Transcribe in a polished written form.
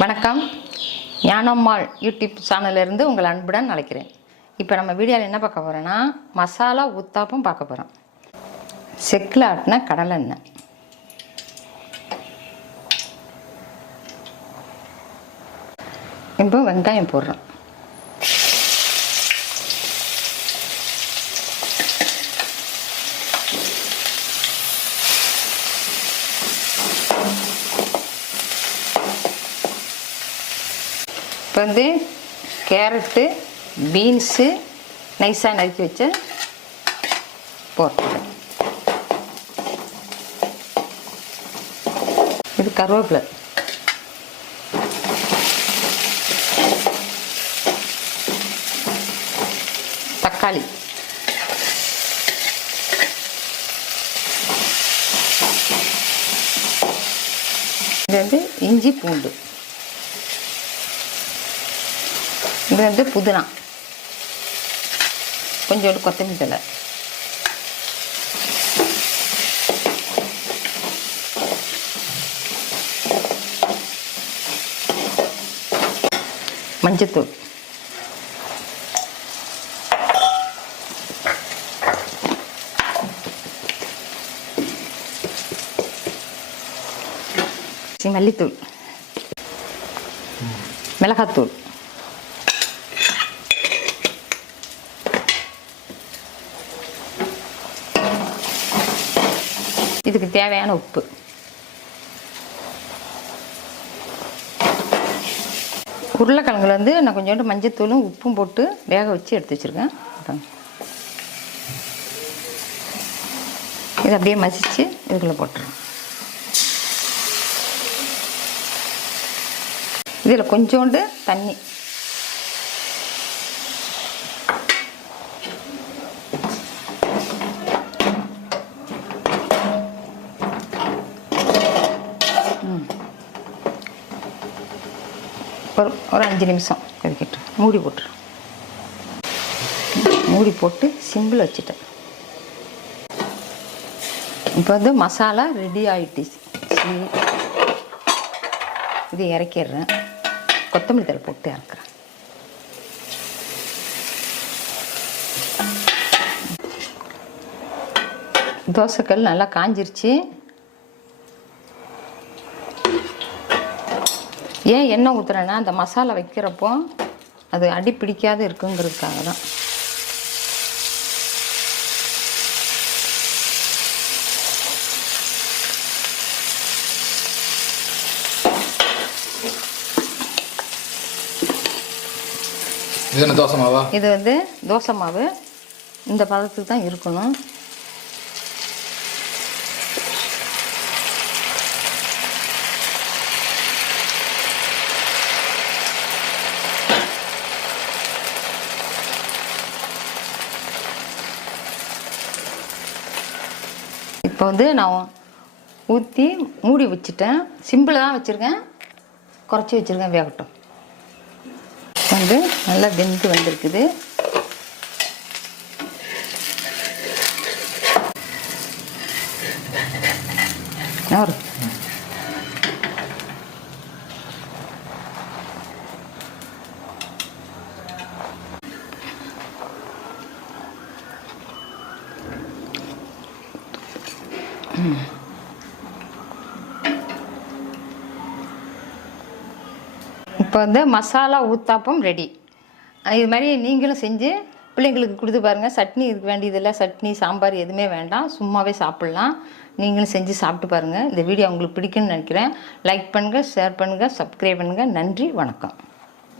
வணக்கம். ஞானம்மாள் யூடியூப் சேனலிருந்து உங்கள் அன்புடன் அழைக்கிறேன். இப்போ நம்ம வீடியோவில் என்ன பார்க்க போகிறோன்னா, மசாலா ஊத்தாப்பம் பார்க்க போகிறோம். செக்கில் ஆட்டின கடலெண்ணெய், இப்போ வெங்காயம் போடுறோம். இப்போ வந்து கேரட்டு, பீன்ஸு நைஸாக நறுக்கி வச்சு போட்டுறேன். இது கருவேப்பிலை, தக்காளி, இது வந்து இஞ்சி பூண்டு, இது வந்து புதினா, கொஞ்சோண்டு கொத்தமல்லி தழை, மஞ்சத்தூள், மல்லித்தூள், மிளகாத்தூள், இதுக்கு தேவையான உப்பு. உருளைக்கிழங்குல வந்து நான் கொஞ்சோண்டு மஞ்சத்தூளும் உப்பும் போட்டு வேக வச்சு எடுத்து வச்சுருக்கேன். இதை அப்படியே மசிச்சு இதுக்குள்ளே போட்டுருவேன். இதில் கொஞ்சோண்டு தண்ணி, ஒரு 5 நிமிஷம் கொதிக்கட்டும். மூடி போட்டுரு. மூடி போட்டு சிம்பிள் வச்சுட்டேன். இப்போ வந்து மசாலா ரெடி ஆகிடுச்சு. இது இறக்கிடுறேன். கொத்தமல்லி தழை போட்டு இறக்குறேன். தோசைக்கல் நல்லா காஞ்சிருச்சு. ஏன் எண்ணெய் ஊற்றுறேன்னா, அந்த மசாலா வைக்கிறப்போ அது அடி பிடிக்காது இருக்குங்கிறதுக்காக தான். இது என்ன தோசை மாவா? இது வந்து தோசை மாவு இந்த பதத்துக்கு தான் இருக்கணும். இப்போ வந்து நான் ஊற்றி மூடி வச்சுட்டேன். சிம்பிளாக தான் வச்சுருக்கேன், குறைச்சி வச்சுருக்கேன், வேகட்டும். வந்து நல்லா வெந்து வந்திருக்குது. ஒரு இப்போ வந்து மசாலா ஊத்தாப்பம் ரெடி. இது மாதிரி நீங்களும் செஞ்சு பிள்ளைங்களுக்கு கொடுத்து பாருங்கள். சட்னி இதுக்கு வேண்டியதில்லை, சட்னி சாம்பார் எதுவுமே வேண்டாம், சும்மாவே சாப்பிட்லாம். நீங்களும் செஞ்சு சாப்பிட்டு பாருங்கள். இந்த வீடியோ உங்களுக்கு பிடிக்குன்னு நினைக்கிறேன். லைக் பண்ணுங்கள், ஷேர் பண்ணுங்கள், சப்ஸ்கிரைப் பண்ணுங்கள். நன்றி, வணக்கம்.